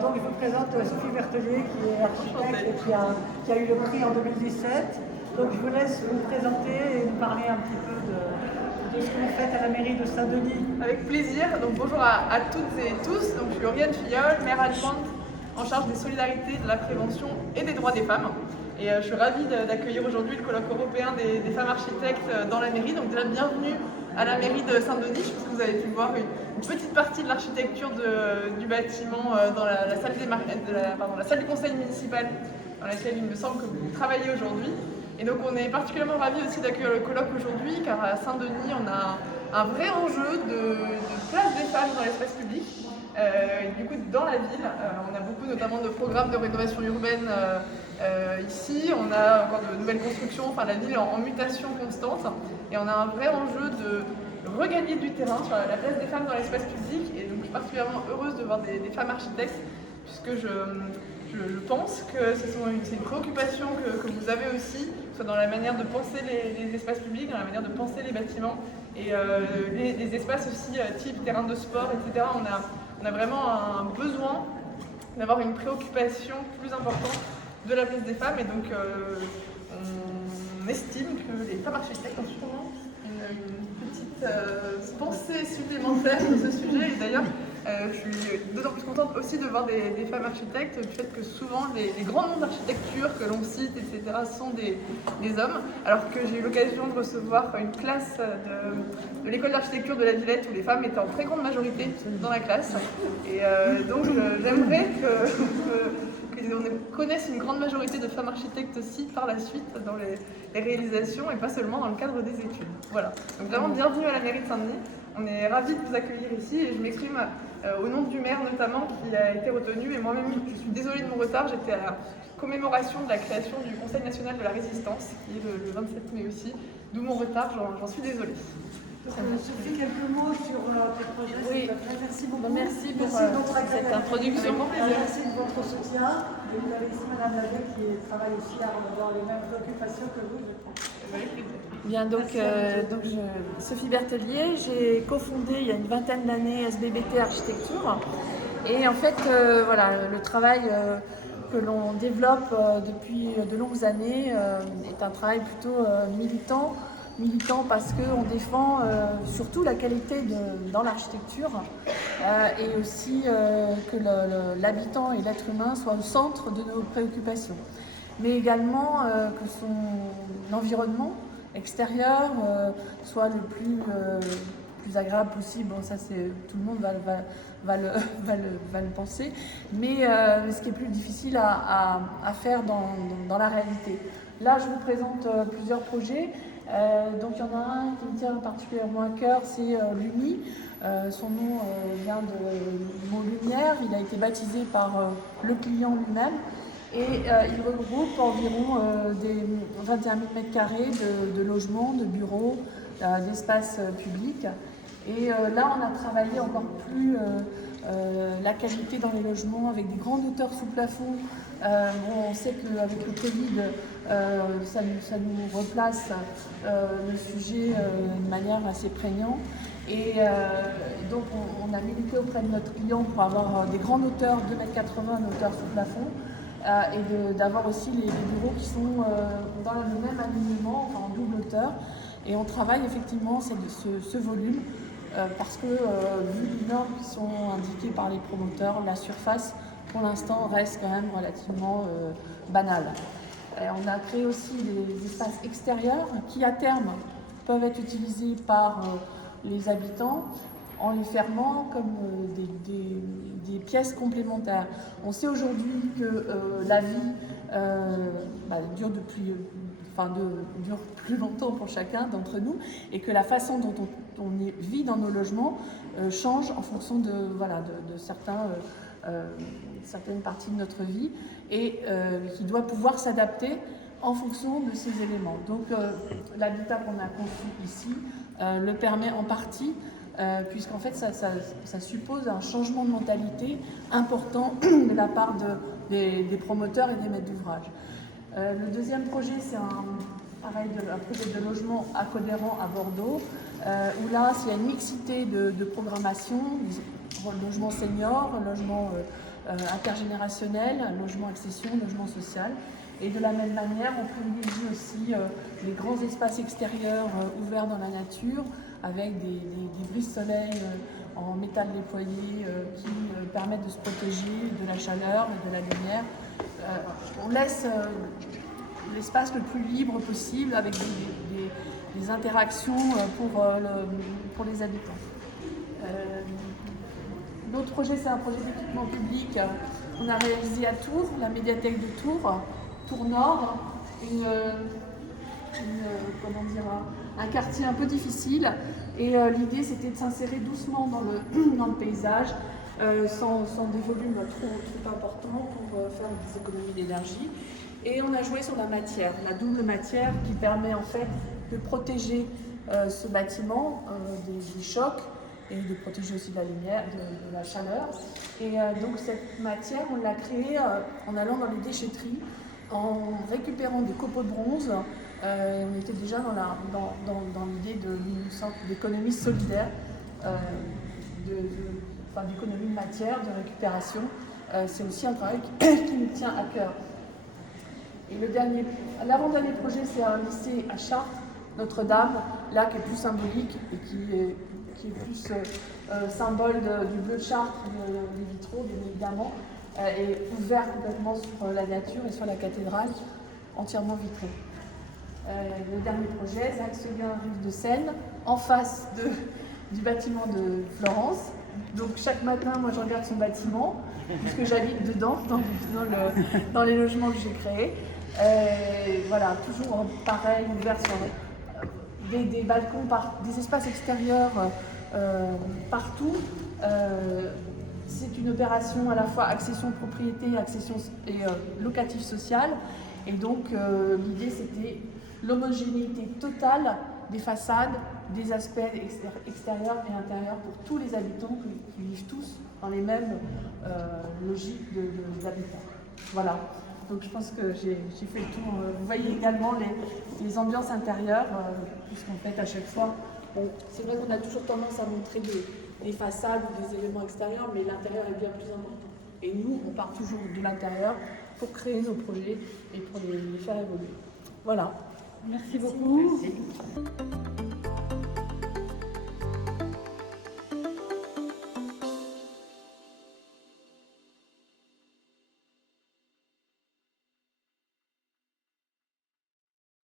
Donc je vous présente Sophie Berthelier qui est architecte et qui a eu le prix en 2017. Donc je vous laisse vous présenter et nous parler un petit peu de ce que vous faites à la mairie de Saint-Denis. Avec plaisir. Donc bonjour à toutes et tous. Donc, je suis Lauriane Filleul, maire adjointe en charge des solidarités, de la prévention et des droits des femmes. Et je suis ravie d'accueillir aujourd'hui le colloque européen des femmes architectes dans la mairie. Donc déjà bienvenue à la mairie de Saint-Denis. Je pense que vous avez pu voir une petite partie de l'architecture du bâtiment dans la salle du conseil municipal dans laquelle il me semble que vous travaillez aujourd'hui. Et donc on est particulièrement ravis aussi d'accueillir le colloque aujourd'hui car à Saint-Denis on a un vrai enjeu de place des femmes dans l'espace public. Du coup, dans la ville, on a beaucoup notamment de programmes de rénovation urbaine ici. On a encore de nouvelles constructions, enfin la ville est en mutation constante. Et on a un vrai enjeu de regagner du terrain sur la place des femmes dans l'espace public. Et donc, je suis particulièrement heureuse de voir des femmes architectes, puisque je pense que c'est une préoccupation que vous avez aussi, soit dans la manière de penser les espaces publics, dans la manière de penser les bâtiments, et les espaces aussi type terrain de sport, etc. On a vraiment un besoin d'avoir une préoccupation plus importante de la place des femmes, et donc on estime que les femmes architectes ont sûrement une petite pensée supplémentaire sur ce sujet. Et d'ailleurs, je suis d'autant plus contente aussi de voir des femmes architectes, du fait que souvent les grands noms d'architecture que l'on cite, etc., sont des hommes, alors que j'ai eu l'occasion de recevoir une classe de l'école d'architecture de la Villette où les femmes étaient en très grande majorité dans la classe. Et donc j'aimerais qu'on connaisse une grande majorité de femmes architectes aussi par la suite dans les réalisations et pas seulement dans le cadre des études. Voilà, donc vraiment bienvenue à la mairie de Saint-Denis. On est ravis de vous accueillir ici et je m'exprime au nom du maire notamment qui a été retenu, et moi-même je suis désolée de mon retard, j'étais à la commémoration de la création du Conseil national de la résistance qui est le 27 mai aussi, d'où mon retard, j'en suis désolée. Sophie, quelques mots sur tes projets. Oui, merci beaucoup. Merci pour cette introduction. Merci de votre soutien. Et vous avez ici Madame Lavet qui travaille aussi à avoir les mêmes préoccupations que vous, je crois. Bien, Sophie Berthelier, j'ai cofondé il y a une vingtaine d'années SBBT Architecture. Et en fait, le travail que l'on développe depuis de longues années est un travail plutôt militant parce qu'on défend surtout la qualité dans l'architecture et aussi que l'habitant et l'être humain soient au centre de nos préoccupations. Mais également que son environnement extérieur soit le plus agréable possible. Bon, ça, tout le monde va le penser, mais ce qui est plus difficile à faire dans la réalité. Là, je vous présente plusieurs projets. Donc il y en a un qui me tient particulièrement à cœur, c'est l'UMI. Son nom vient du mot lumière. Il a été baptisé par le client lui-même et il regroupe environ 21 000 m² de logements, de bureaux, d'espaces publics. Et là, on a travaillé encore plus la qualité dans les logements avec des grandes hauteurs sous plafond. On sait qu'avec le Covid, ça nous replace le sujet de manière assez prégnante. Et donc, on a milité auprès de notre client pour avoir des grandes hauteurs, 2,80 m de hauteur sous plafond, et d'avoir aussi les bureaux qui sont dans le même alignement, enfin en double hauteur. Et on travaille effectivement ce volume parce que, vu les normes qui sont indiquées par les promoteurs, la surface, pour l'instant, reste quand même relativement banale. On a créé aussi des espaces extérieurs qui, à terme, peuvent être utilisés par les habitants en les fermant comme des pièces complémentaires. On sait aujourd'hui que la vie dure plus longtemps pour chacun d'entre nous et que la façon dont on vit dans nos logements change en fonction de certaines parties de notre vie et qui doit pouvoir s'adapter en fonction de ces éléments. Donc l'habitat qu'on a conçu ici le permet en partie, puisqu'en fait ça suppose un changement de mentalité important de la part des promoteurs et des maîtres d'ouvrage. Le deuxième projet, c'est un projet de logement accodérant à Bordeaux, où là, il y a une mixité de programmation, logement senior, logement intergénérationnel, logement accession, logement social. Et de la même manière, on privilégie aussi les grands espaces extérieurs ouverts dans la nature, avec des brise-soleil en métal déployé qui permettent de se protéger de la chaleur et de la lumière. On laisse l'espace le plus libre possible avec des interactions pour les habitants. L'autre projet, c'est un projet d'équipement public qu'on a réalisé à Tours, la médiathèque de Tours, Tours Nord, un quartier un peu difficile. Et l'idée, c'était de s'insérer doucement dans le paysage, sans des volumes trop importants pour faire des économies d'énergie. Et on a joué sur la matière, la double matière qui permet en fait de protéger ce bâtiment des chocs et de protéger aussi de la lumière, de la chaleur. Et donc cette matière, on l'a créée en allant dans les déchetteries, en récupérant des copeaux de bronze. On était déjà dans l'idée d'une sorte d'économie solidaire, d'économie de matière, de récupération. C'est aussi un travail qui me tient à cœur. Et l'avant-dernier projet, c'est un lycée à Chartres, Notre-Dame, là qui est plus symbolique et qui est plus symbole du bleu de Chartres, des vitraux bien évidemment, et ouvert complètement sur la nature et sur la cathédrale, entièrement vitrée. Le dernier projet, c'est Axelien Rive de Seine, en face du bâtiment de Florence. Donc chaque matin, moi je regarde son bâtiment, puisque j'habite dedans, dans les logements que j'ai créés. Voilà, toujours pareil, ouvert sur des balcons, des espaces extérieurs partout. C'est une opération à la fois accession propriété, accession et locatif social. Et donc l'idée c'était l'homogénéité totale des façades, des aspects extérieurs et intérieurs pour tous les habitants qui vivent tous dans les mêmes logiques d'habitat. Voilà. Donc je pense que j'ai fait le tour. Vous voyez également les ambiances intérieures, puisqu'en fait à chaque fois, c'est vrai qu'on a toujours tendance à montrer des façades ou des éléments extérieurs, mais l'intérieur est bien plus important. Et nous, on part toujours de l'intérieur pour créer nos projets et pour les faire évoluer. Voilà. Merci beaucoup. Merci.